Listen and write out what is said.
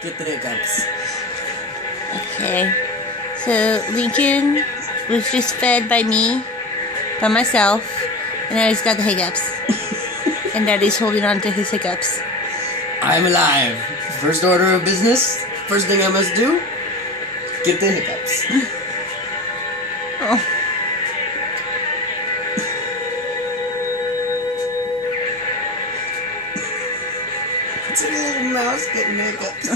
Get the hiccups. Okay. So Lincoln was just fed by me, by myself, and now he's got the hiccups. And Daddy's holding on to his hiccups. I'm alive. First order of business, first thing I must do, get the hiccups. Oh. It's a little mouse getting hiccups.